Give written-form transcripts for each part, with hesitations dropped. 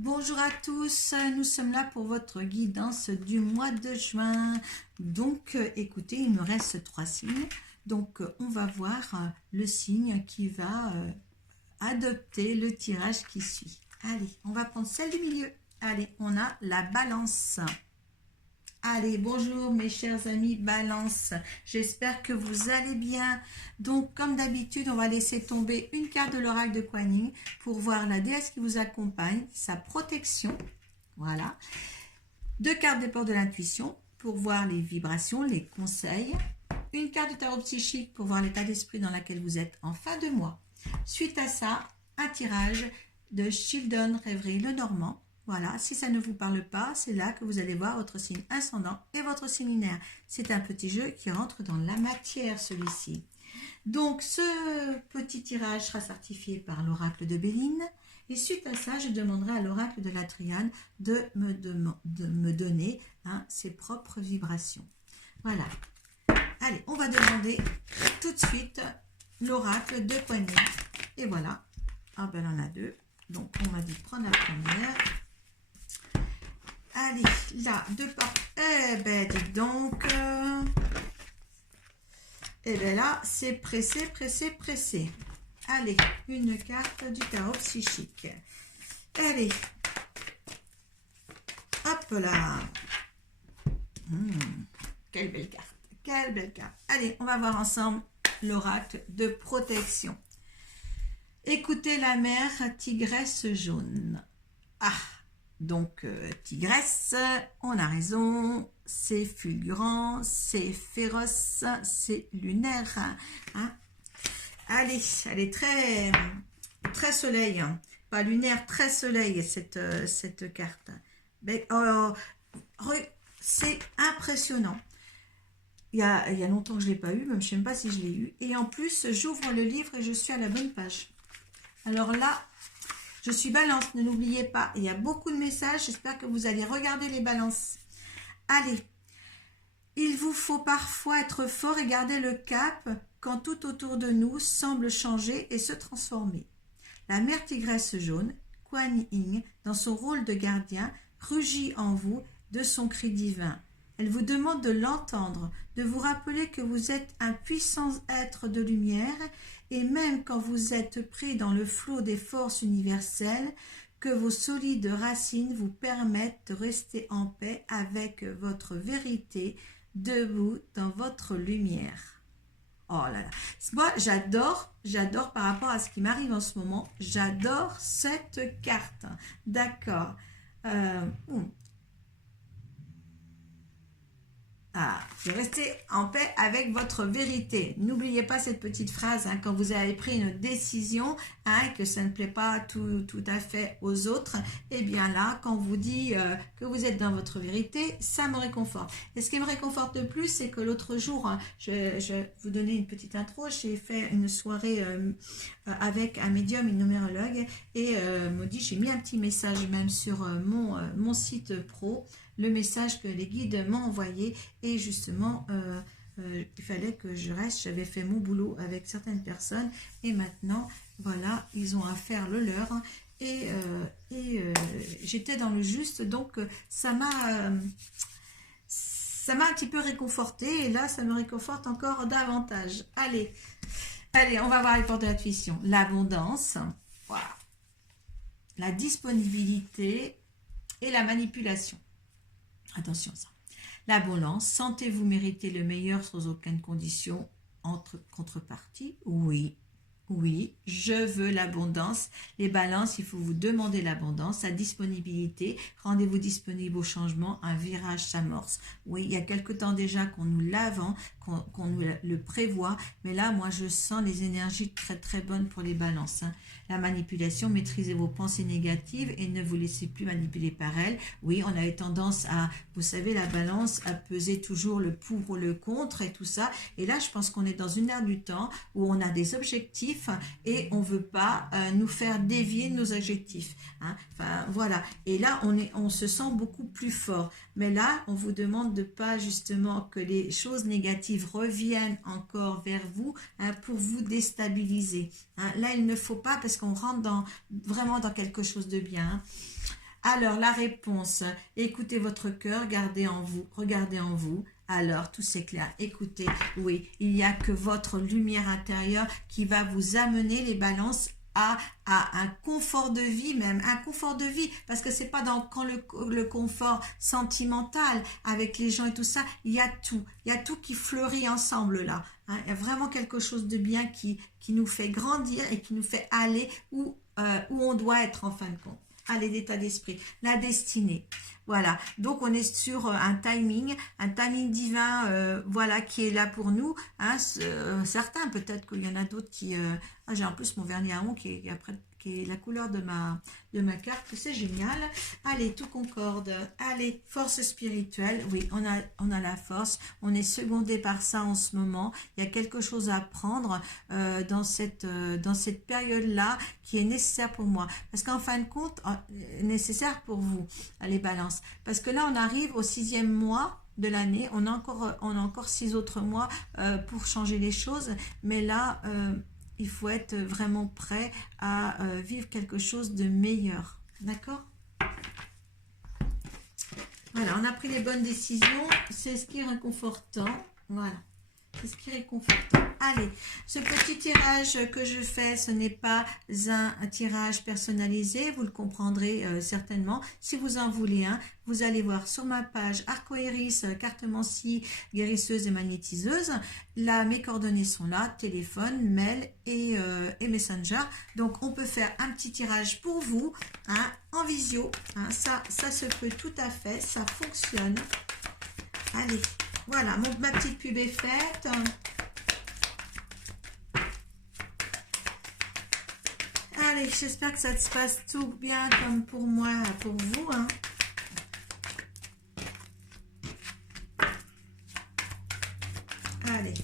Bonjour à tous, nous sommes là pour votre guidance du mois de juin. Donc écoutez, il me reste 3 signes. Donc on va voir le signe qui va adopter le tirage qui suit. Allez, on va prendre celle du milieu. Allez, on a la balance. Allez, bonjour mes chers amis Balance, j'espère que vous allez bien. Donc comme d'habitude, on va laisser tomber une carte de l'oracle de Kuan Yin pour voir la déesse qui vous accompagne, sa protection. Voilà. 2 cartes des portes de l'intuition pour voir les vibrations, les conseils. Une carte de tarot psychique pour voir l'état d'esprit dans lequel vous êtes en fin de mois. Suite à ça, un tirage de Childon Rêverie Lenormand. Voilà, si ça ne vous parle pas, c'est là que vous allez voir votre signe ascendant et votre signe lunaire. C'est un petit jeu qui rentre dans la matière, celui-ci. Donc, ce petit tirage sera certifié par l'oracle de Béline. Et suite à ça, je demanderai à l'oracle de la Triade de me donner ses propres vibrations. Voilà. Allez, on va demander tout de suite l'oracle de Kuan Yin. Et voilà. Ah ben, on en a 2. Donc, on va prendre la première. Allez, là, 2 portes. Eh ben, dites donc. Eh ben là, c'est pressé, pressé, pressé. Allez, une carte du tarot psychique. Allez. Hop là. Quelle belle carte. Quelle belle carte. Allez, on va voir ensemble l'oracle de protection. Écoutez la mère tigresse jaune. Ah, donc tigresse, on a raison, c'est fulgurant, c'est féroce, c'est lunaire. Hein. Allez, elle est très, très soleil, hein. Pas lunaire, très soleil cette carte. Mais, c'est impressionnant. Il y a longtemps que je ne l'ai pas eu, même je ne sais même pas si je l'ai eu. Et en plus, j'ouvre le livre et je suis à la bonne page. Alors là, je suis Balance, ne l'oubliez pas. Il y a beaucoup de messages, j'espère que vous allez regarder les balances. Allez, il vous faut parfois être fort et garder le cap quand tout autour de nous semble changer et se transformer. La mère tigresse jaune, Kuan Yin, dans son rôle de gardien, rugit en vous de son cri divin. Elle vous demande de l'entendre, de vous rappeler que vous êtes un puissant être de lumière et même quand vous êtes pris dans le flot des forces universelles, que vos solides racines vous permettent de rester en paix avec votre vérité, debout dans votre lumière. Oh là là, moi j'adore par rapport à ce qui m'arrive en ce moment, j'adore cette carte. D'accord. Ah, de rester en paix avec votre vérité. N'oubliez pas cette petite phrase quand vous avez pris une décision et que ça ne plaît pas tout à fait aux autres. Et bien là, quand on vous dit que vous êtes dans votre vérité, ça me réconforte. Et ce qui me réconforte le plus, c'est que l'autre jour, je vais vous donner une petite intro, j'ai fait une soirée avec un médium, une numérologue, et j'ai mis un petit message même sur mon site pro, le message que les guides m'ont envoyé et justement il fallait que je reste, j'avais fait mon boulot avec certaines personnes et maintenant voilà, ils ont à faire le leur et j'étais dans le juste, donc ça m'a un petit peu réconforté et là ça me réconforte encore davantage. Allez, on va voir les portes de l'intuition. L'abondance, voilà, la disponibilité et la manipulation. Attention à ça. L'abondance, sentez-vous mériter le meilleur sans aucune condition entre contrepartie? Oui, je veux l'abondance. Les balances, il faut vous demander l'abondance, la disponibilité. Rendez-vous disponible au changement, un virage s'amorce. Oui, il y a quelque temps déjà qu'on nous l'avant, qu'on nous le prévoit, mais là, moi, je sens les énergies très très bonnes pour les balances. La manipulation, maîtrisez vos pensées négatives et ne vous laissez plus manipuler par elles. Oui, on a tendance à, vous savez, la balance, à peser toujours le pour ou le contre et tout ça. Et là, je pense qu'on est dans une ère du temps où on a des objectifs et on ne veut pas nous faire dévier de nos objectifs. Enfin, voilà. Et là, on se sent beaucoup plus fort. Mais là, on vous demande de pas justement que les choses négatives reviennent encore vers vous pour vous déstabiliser. Là, il ne faut pas parce qu'on rentre vraiment dans quelque chose de bien. Alors, la réponse, écoutez votre cœur, gardez en vous, regardez en vous. Alors, tout s'éclaire. Écoutez, oui, il n'y a que votre lumière intérieure qui va vous amener les balances à un confort de vie, même un confort de vie, parce que c'est pas quand le confort sentimental avec les gens et tout ça, il y a tout qui fleurit ensemble là. Hein. Il y a vraiment quelque chose de bien qui nous fait grandir et qui nous fait aller où on doit être en fin de compte. Allez, l'état d'esprit, la destinée. Voilà, donc on est sur un timing divin, voilà, qui est là pour nous. Hein, certains, peut-être qu'il y en a d'autres qui... j'ai en plus mon vernis à ongles qui est la couleur de ma carte, c'est génial. Allez, tout concorde. Allez, force spirituelle, oui, on a la force, on est secondé par ça en ce moment. Il y a quelque chose à apprendre dans cette période-là qui est nécessaire pour moi. Parce qu'en fin de compte, nécessaire pour vous, les balances. Parce que là, on arrive au 6e mois de l'année, on a encore 6 autres mois pour changer les choses, mais là... il faut être vraiment prêt à vivre quelque chose de meilleur. D'accord? Voilà, on a pris les bonnes décisions. C'est ce qui est réconfortant. Voilà. C'est ce qui est réconfortant. Allez, ce petit tirage que je fais, ce n'est pas un tirage personnalisé. Vous le comprendrez certainement. Si vous en voulez un, vous allez voir sur ma page Arcoiris, cartomancie, guérisseuse et magnétiseuse. Là, mes coordonnées sont là, téléphone, mail et Messenger. Donc, on peut faire un petit tirage pour vous, hein, en visio. Hein, ça se peut tout à fait, ça fonctionne. Allez, voilà, ma petite pub est faite. Allez, j'espère que ça se passe tout bien comme pour moi, pour vous. Hein. Allez,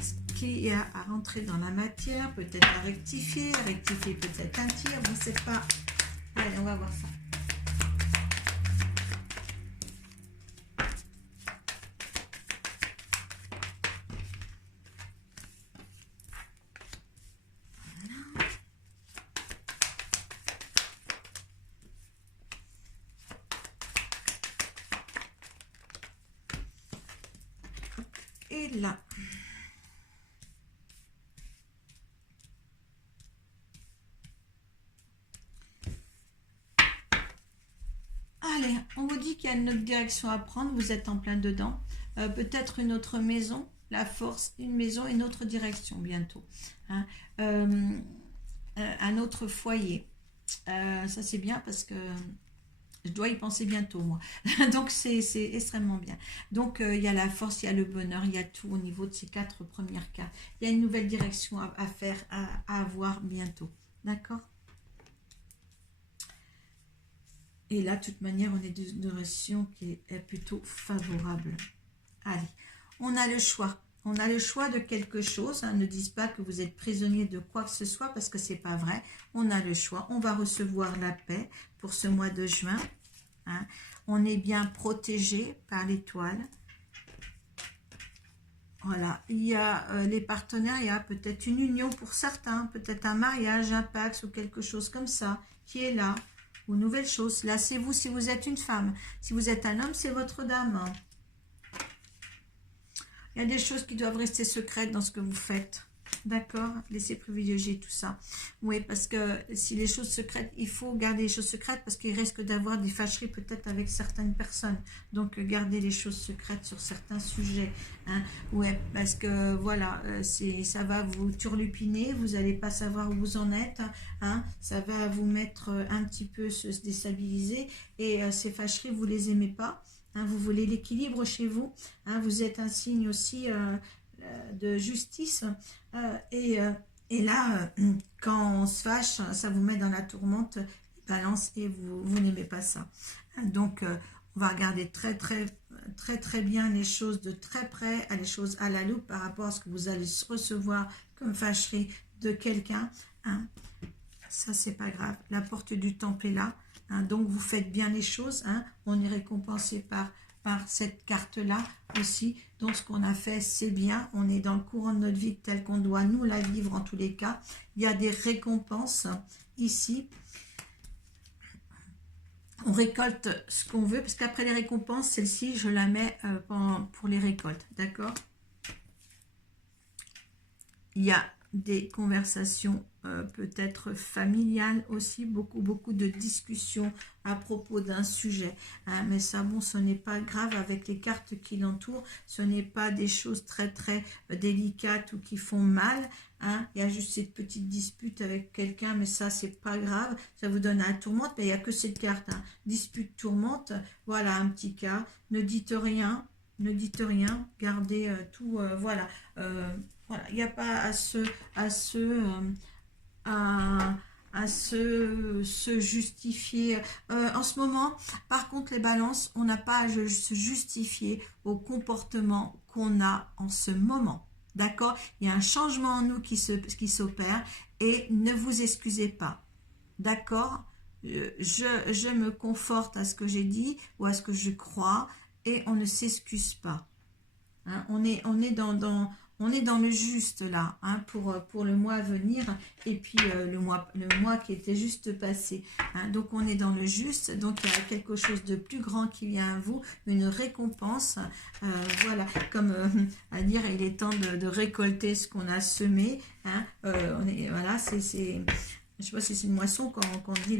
ce qui est à rentrer dans la matière, peut-être à rectifier peut-être un tir, on ne sait pas. Allez, on va voir ça. Et là, allez, on vous dit qu'il y a une autre direction à prendre, vous êtes en plein dedans, peut-être une autre maison, la force, une maison, une autre direction bientôt, hein. Un autre foyer, ça c'est bien parce que je dois y penser bientôt, moi. Donc, c'est extrêmement bien. Donc, il y a la force, il y a le bonheur, il y a tout au niveau de ces 4 premières cartes. Il y a une nouvelle direction à faire, à avoir bientôt. D'accord? Et là, de toute manière, on est dans une direction qui est plutôt favorable. Allez, on a le choix. On a le choix de quelque chose. Hein. Ne dites pas que vous êtes prisonnier de quoi que ce soit parce que c'est pas vrai. On a le choix. On va recevoir la paix pour ce mois de juin. Hein. On est bien protégé par l'étoile. Voilà. Il y a les partenariats, peut-être une union pour certains, peut-être un mariage, un pax ou quelque chose comme ça qui est là. Ou nouvelle chose. Là, c'est vous si vous êtes une femme. Si vous êtes un homme, c'est votre dame. Il y a des choses qui doivent rester secrètes dans ce que vous faites. D'accord? Laissez privilégier tout ça. Oui, parce que si les choses secrètes, il faut garder les choses secrètes parce qu'il risque d'avoir des fâcheries peut-être avec certaines personnes. Donc, gardez les choses secrètes sur certains sujets. Hein. Ouais, parce que voilà, ça va vous turlupiner, vous n'allez pas savoir où vous en êtes. Hein. Ça va vous mettre un petit peu se déstabiliser et ces fâcheries, vous ne les aimez pas. Hein, vous voulez l'équilibre chez vous. Hein, vous êtes un signe aussi de justice. Et là, quand on se fâche, ça vous met dans la tourmente, balance, et vous n'aimez pas ça. Hein, donc, on va regarder très bien les choses de très près, les choses à la loupe par rapport à ce que vous allez recevoir comme fâcherie de quelqu'un. Hein. Ça, c'est pas grave. La porte du temple est là. Hein, donc, vous faites bien les choses. Hein, on est récompensé par cette carte-là aussi. Donc, ce qu'on a fait, c'est bien. On est dans le courant de notre vie tel qu'on doit nous la vivre en tous les cas. Il y a des récompenses ici. on récolte ce qu'on veut, parce qu'après les récompenses, celle-ci, je la mets pour les récoltes, d'accord? Il y a des conversations peut-être familiales aussi, beaucoup de discussions à propos d'un sujet, hein, mais ça, bon, ce n'est pas grave avec les cartes qui l'entourent, ce n'est pas des choses très délicates ou qui font mal, hein. Il y a juste cette petite dispute avec quelqu'un, mais ça, c'est pas grave, ça vous donne un tourmente, mais il n'y a que cette carte, hein. Dispute, tourmente, voilà un petit cas, ne dites rien, gardez tout, voilà, voilà, il n'y a pas à se justifier. En ce moment, par contre, les balances, on n'a pas à se justifier au comportement qu'on a en ce moment. D'accord? Il y a un changement en nous qui s'opère et ne vous excusez pas. D'accord? Je me conforte à ce que j'ai dit ou à ce que je crois et on ne s'excuse pas. Hein, on est dans le juste là, hein, pour le mois à venir et puis le mois qui était juste passé, hein. Donc on est dans le juste, donc il y a quelque chose de plus grand qui vient à vous, une récompense, voilà, comme à dire il est temps de récolter ce qu'on a semé, hein. Voilà, je sais pas si c'est une moisson quand on dit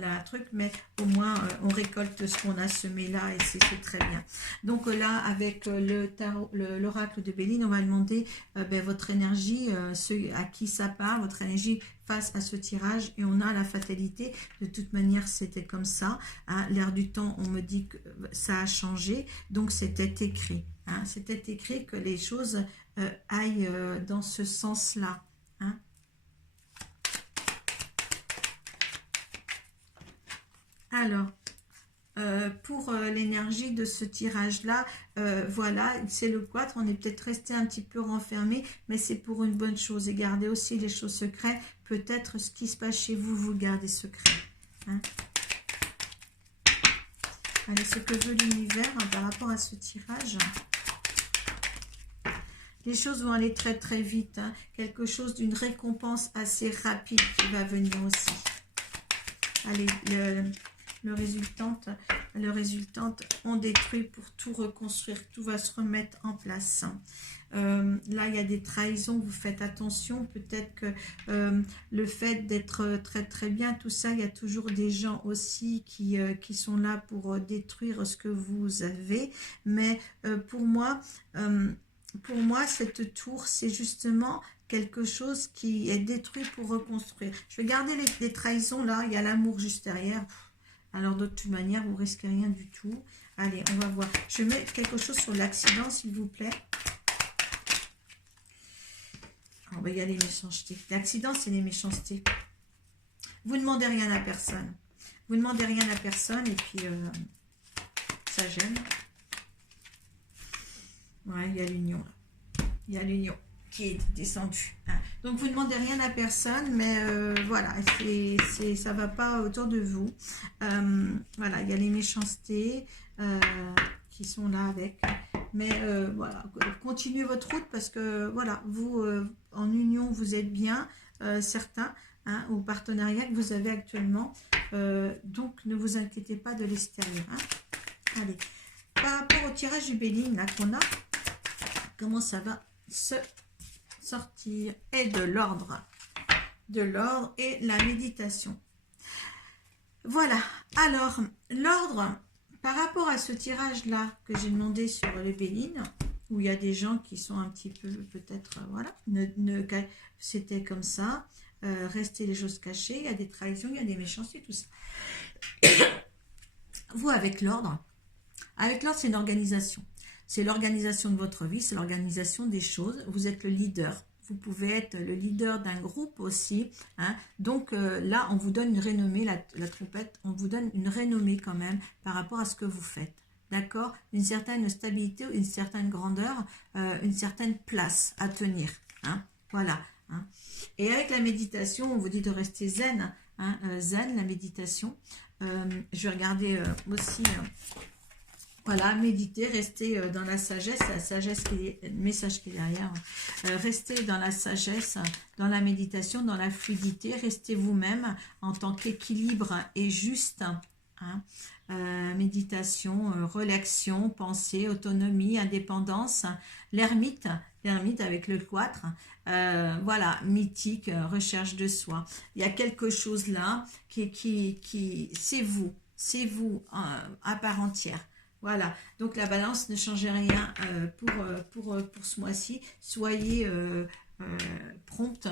la truc, mais au moins on récolte ce qu'on a semé là et c'est très bien. Donc là avec l'oracle de Béline, on va demander votre énergie, ceux à qui ça part, votre énergie face à ce tirage, et on a la fatalité. De toute manière c'était comme ça, hein. L'air du temps, on me dit que ça a changé, donc c'était écrit, hein. C'était écrit que les choses aillent dans ce sens là, hein. Alors, pour l'énergie de ce tirage-là, voilà, c'est le 4. On est peut-être resté un petit peu renfermé, mais c'est pour une bonne chose. Et gardez aussi les choses secrètes. Peut-être ce qui se passe chez vous, vous le gardez secret, hein. Allez, ce que veut l'univers, hein, par rapport à ce tirage. Les choses vont aller très vite, hein. Quelque chose d'une récompense assez rapide qui va venir aussi. Allez, le résultante, on détruit pour tout reconstruire, tout va se remettre en place. Là, il y a des trahisons, vous faites attention, peut-être que le fait d'être très bien, tout ça, il y a toujours des gens aussi qui sont là pour détruire ce que vous avez, mais pour moi, cette tour, c'est justement quelque chose qui est détruit pour reconstruire. Je vais garder les trahisons, là, il y a l'amour juste derrière. Alors, de toute manière, vous ne risquez rien du tout. Allez, on va voir. Je mets quelque chose sur l'accident, s'il vous plaît. Oh, ben, il y a les méchancetés. L'accident, c'est les méchancetés. Vous ne demandez rien à personne. Vous ne demandez rien à personne et puis ça gêne. Ouais, il y a l'union. Il y a l'union qui est descendue, hein. Donc vous ne demandez rien à personne, mais voilà, ça va pas autour de vous. Voilà, il y a les méchancetés qui sont là avec, mais voilà, continuez votre route parce que voilà, vous en union vous êtes bien, certains, hein, au partenariat que vous avez actuellement, donc ne vous inquiétez pas de l'extérieur, hein. Allez, par rapport au tirage du Béline là qu'on a, comment ça va se sortir, et de l'ordre et la méditation. Voilà, alors l'ordre par rapport à ce tirage là que j'ai demandé sur le Béline, où il y a des gens qui sont un petit peu peut-être voilà, c'était comme ça, rester les choses cachées, il y a des trahisons, il y a des méchancetés, tout ça. Vous avec l'ordre c'est une organisation. C'est l'organisation de votre vie, c'est l'organisation des choses. Vous êtes le leader. Vous pouvez être le leader d'un groupe aussi, hein. Donc là, on vous donne une renommée, la trompette, on vous donne une renommée quand même par rapport à ce que vous faites. D'accord? Une certaine stabilité, une certaine grandeur, une certaine place à tenir, hein. Voilà, hein. Et avec la méditation, on vous dit de rester zen, hein, zen, la méditation. Je vais regarder aussi... Voilà, méditez, restez dans la sagesse qui est, le message qui est derrière. Restez dans la sagesse, dans la méditation, dans la fluidité. Restez vous-même en tant qu'équilibre et juste. Hein. Méditation, relaxation, pensée, autonomie, indépendance. L'ermite avec le cloître. Voilà, mythique, recherche de soi. Il y a quelque chose là qui c'est vous à part entière. Voilà, donc la balance ne change rien pour ce mois-ci. Soyez prompte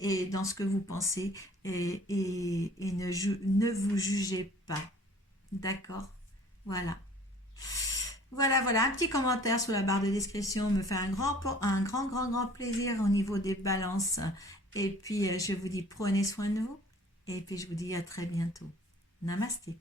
et dans ce que vous pensez et ne vous jugez pas. D'accord? Voilà. Voilà, un petit commentaire sous la barre de description me fait un grand plaisir au niveau des balances. Et puis, je vous dis, prenez soin de vous. Et puis, je vous dis à très bientôt. Namasté.